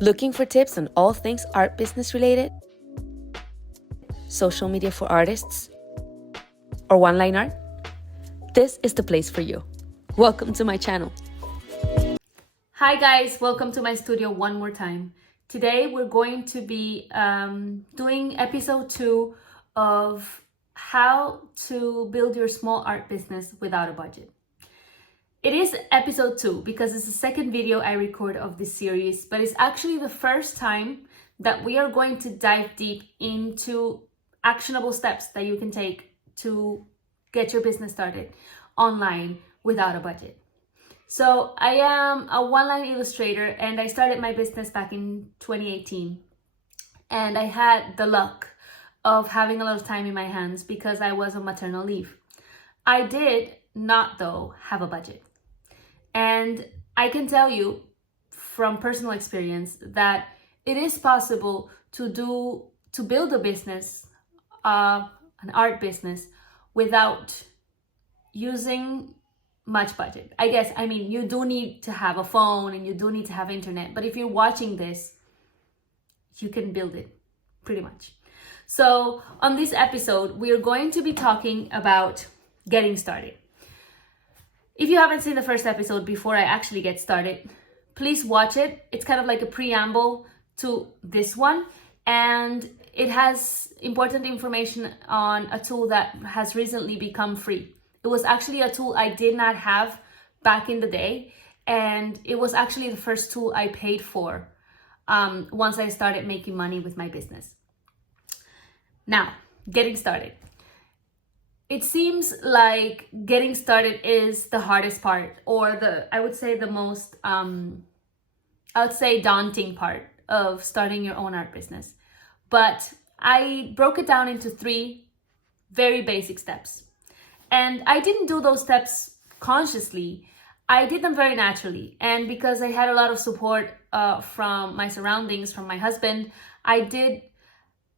Looking for tips on all things art business related? Social media for artists? Or one-line art? This is the place for you. Welcome to my channel. Hi guys, welcome to my studio one more time. Today we're going to be doing episode 2 of how to build your small art business without a budget. It is episode 2 because it's the second video I record of this series, but it's actually the first time that we are going to dive deep into actionable steps that you can take to get your business started online without a budget. So I am a one-line illustrator and I started my business back in 2018. And I had the luck of having a lot of time in my hands because I was on maternal leave. I did not, though, have a budget. And I can tell you from personal experience that it is possible to build a business, an art business, without using much budget. I mean, you do need to have a phone and you do need to have internet, but if you're watching this, you can build it pretty much. So on this episode, we are going to be talking about getting started. If you haven't seen the first episode before I actually get started, please watch it. It's kind of like a preamble to this one, and it has important information on a tool that has recently become free. It was actually a tool I did not have back in the day, and it was actually the first tool I paid for once I started making money with my business. Now, getting started. It seems like getting started is the hardest part, or I would say the most, daunting part of starting your own art business. But I broke it down into 3 very basic steps. And I didn't do those steps consciously. I did them very naturally. And because I had a lot of support from my surroundings, from my husband, I did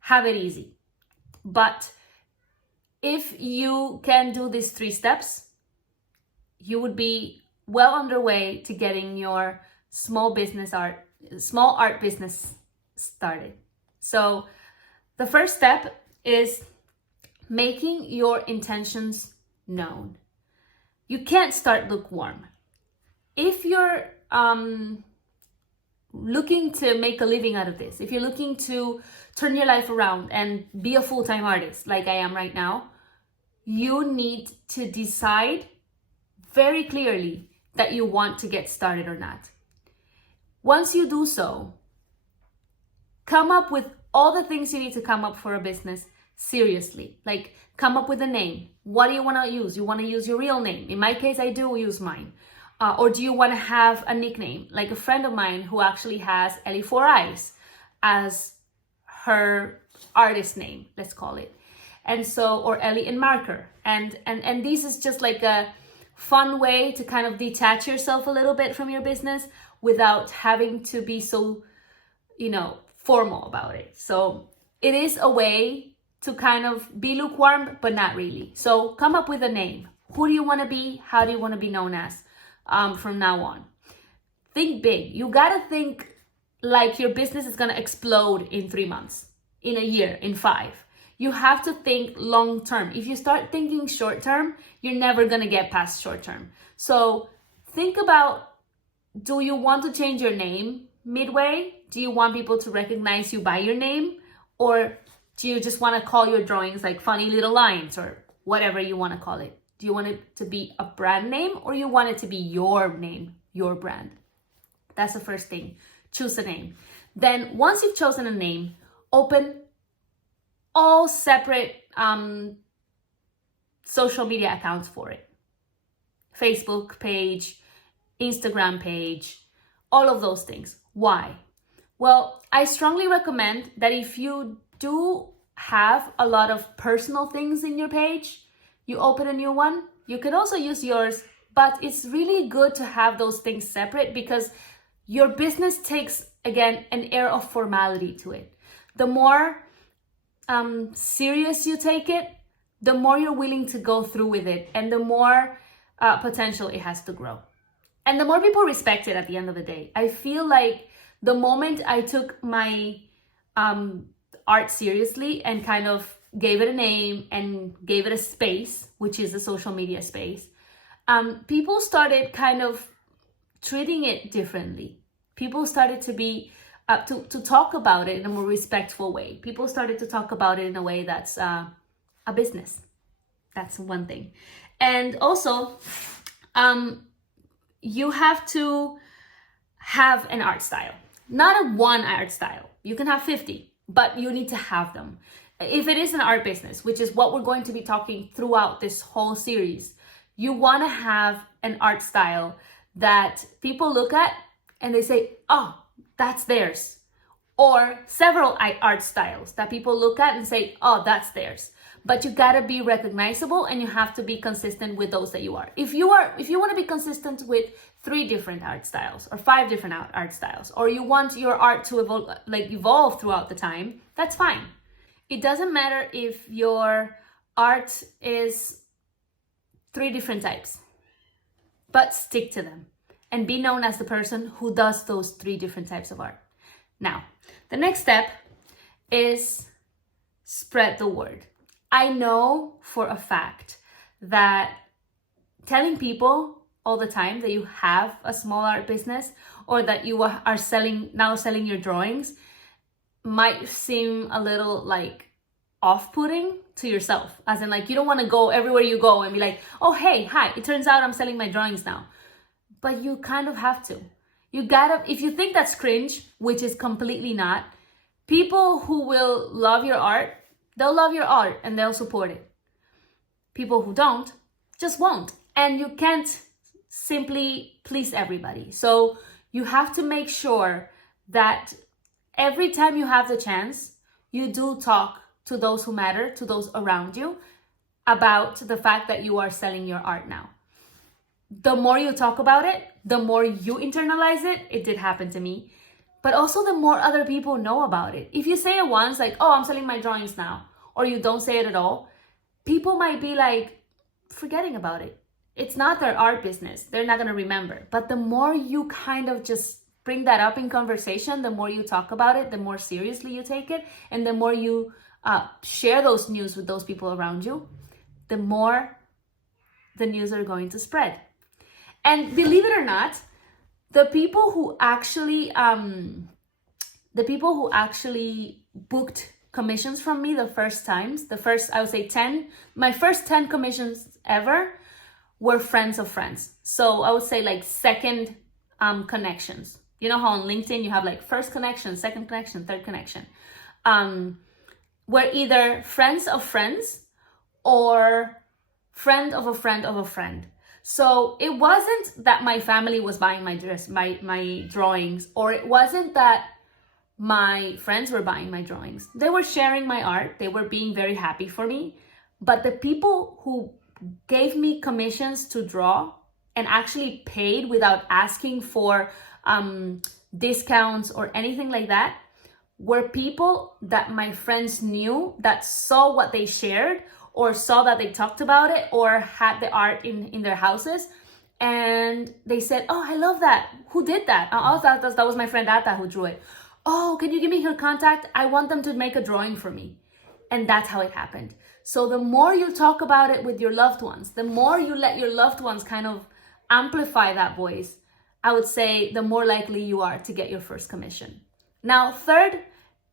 have it easy. But if you can do these 3 steps, you would be well underway to getting your small art business started. So the first step is making your intentions known. You can't start lukewarm. If you're looking to make a living out of this, if you're looking to turn your life around and be a full-time artist like I am right now, you need to decide very clearly that you want to get started or not. Once you do so, come up with all the things you need to come up for a business seriously. Like, come up with a name. What do you want to use? You want to use your real name. In my case, I do use mine. Or do you want to have a nickname? Like a friend of mine who actually has Ellie Four Eyes as her artist name, let's call it. And so, or Ellie in Marker. And this is just like a fun way to kind of detach yourself a little bit from your business without having to be so, formal about it. So it is a way to kind of be lukewarm, but not really. So come up with a name. Who do you want to be? How do you want to be known as from now on? Think big. You got to think like your business is going to explode in 3 months, in a year, in 5. You have to think long term. If you start thinking short term, you're never going to get past short term. So think about, do you want to change your name midway? Do you want people to recognize you by your name? Or do you just want to call your drawings like funny little lines or whatever you want to call it? Do you want it to be a brand name, or you want it to be your name, your brand? That's the first thing. Choose a name. Then once you've chosen a name, open all separate social media accounts for it. Facebook page, Instagram page, all of those things. Why? Well, I strongly recommend that if you do have a lot of personal things in your page, you open a new one. You could also use yours, but it's really good to have those things separate because your business takes, again, an air of formality to it. The more serious you take it, the more you're willing to go through with it and the more potential it has to grow. And the more people respect it at the end of the day. I feel like the moment I took my art seriously and kind of gave it a name and gave it a space, which is the social media space, people started kind of treating it differently. People started to be to talk about it in a more respectful way. People started to talk about it in a way that's a business. That's one thing. And also, you have to have an art style, not a one art style. You can have 50, but you need to have them. If it is an art business, which is what we're going to be talking throughout this whole series, you want to have an art style that people look at and they say, oh, that's theirs. Or several art styles that people look at and say, oh, that's theirs. But you gotta be recognizable and you have to be consistent with those that you are. If you want to be consistent with 3 different art styles or 5 different art styles, or you want your art to evolve throughout the time, that's fine. It doesn't matter if your art is 3 different types, but stick to them and be known as the person who does those 3 different types of art. Now, the next step is spread the word. I know for a fact that telling people all the time that you have a small art business or that you are selling your drawings might seem a little like off-putting to yourself, as in like you don't want to go everywhere you go and be like, oh hey, hi, it turns out I'm selling my drawings now. But you kind of have to. You gotta, if you think that's cringe, which is completely not, people who will love your art, they'll love your art and they'll support it. People who don't just won't. And you can't simply please everybody. So you have to make sure that every time you have the chance, you do talk to those who matter, to those around you, about the fact that you are selling your art now. The more you talk about it, the more you internalize it. It did happen to me. But also the more other people know about it. If you say it once, like, oh, I'm selling my drawings now, or you don't say it at all, people might be like forgetting about it. It's not their art business. They're not going to remember. But the more you kind of just bring that up in conversation, the more you talk about it, the more seriously you take it, and the more you share those news with those people around you, the more the news are going to spread. And believe it or not, the people who actually booked commissions from me the first times, I would say 10, my first 10 commissions ever were friends of friends. So I would say like second connections. You know how on LinkedIn you have like first connection, second connection, third connection. Were either friends of friends or friend of a friend of a friend. So it wasn't that my family was buying my drawings, or it wasn't that my friends were buying my drawings. They were sharing my art. They were being very happy for me. But the people who gave me commissions to draw and actually paid without asking for discounts or anything like that were people that my friends knew, that saw what they shared or saw that they talked about it or had the art in their houses. And they said, oh, I love that. Who did that? Oh, that was my friend Ata who drew it. Oh, can you give me her contact? I want them to make a drawing for me. And that's how it happened. So the more you talk about it with your loved ones, the more you let your loved ones kind of amplify that voice, I would say the more likely you are to get your first commission. Now, third,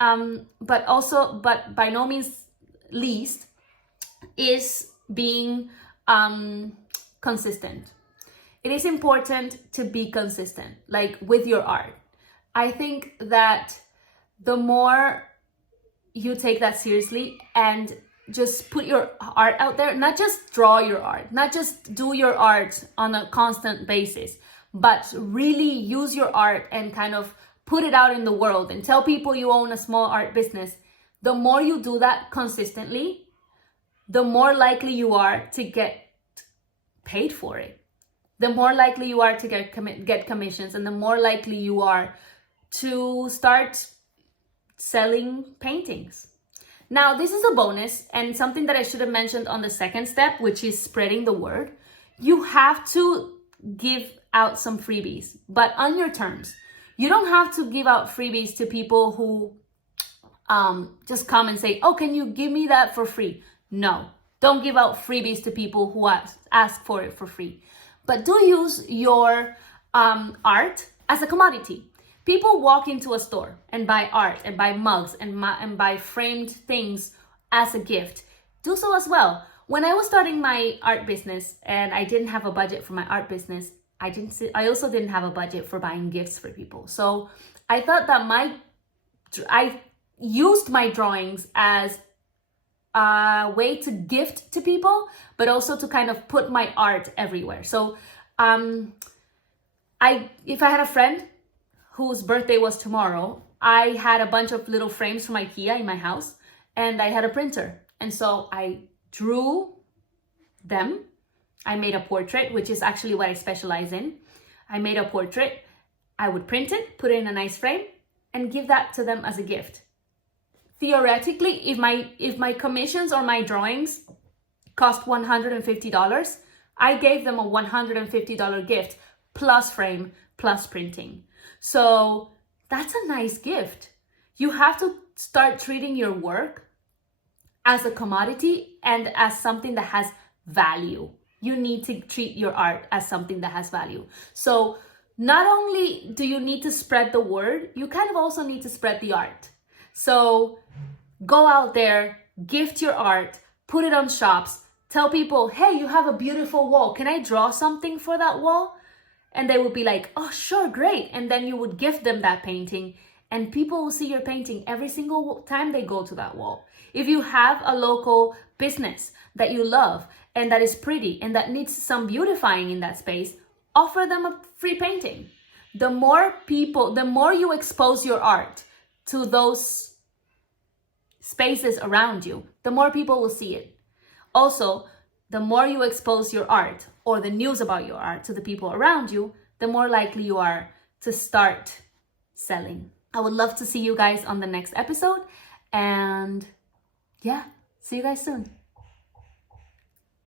but by no means least, is being consistent. It is important to be consistent, like with your art. I think that the more you take that seriously and just put your art out there, not just draw your art, not just do your art on a constant basis, but really use your art and kind of put it out in the world and tell people you own a small art business. The more you do that consistently, the more likely you are to get paid for it. The more likely you are to get commissions, and the more likely you are to start selling paintings. Now, this is a bonus and something that I should have mentioned on the second step, which is spreading the word. You have to give out some freebies, but on your terms. You don't have to give out freebies to people who just come and say, oh, can you give me that for free? No, don't give out freebies to people who ask for it for free. But do use your art as a commodity. People walk into a store and buy art and buy mugs and buy framed things as a gift. Do so as well. When I was starting my art business and I didn't have a budget for my art business, I also didn't have a budget for buying gifts for people. So I thought that I used my drawings as a way to gift to people, but also to kind of put my art everywhere. So if I had a friend whose birthday was tomorrow, I had a bunch of little frames from IKEA in my house, and I had a printer. And so I drew them. I made a portrait, which is actually what I specialize in. I made a portrait. I would print it, put it in a nice frame, and give that to them as a gift. Theoretically, if my commissions or my drawings cost $150, I gave them a $150 gift plus frame plus printing. So that's a nice gift. You have to start treating your work as a commodity and as something that has value. You need to treat your art as something that has value. So not only do you need to spread the word, you kind of also need to spread the art. So go out there, gift your art, put it on shops, tell people, hey, you have a beautiful wall. Can I draw something for that wall? And they would be like, oh, sure, great. And then you would gift them that painting, and people will see your painting every single time they go to that wall. If you have a local business that you love and that is pretty and that needs some beautifying in that space, offer them a free painting. The more you expose your art to those spaces around you, the more people will see it. Also, the more you expose your art or the news about your art to the people around you, the more likely you are to start selling. I would love to see you guys on the next episode. And yeah, see you guys soon.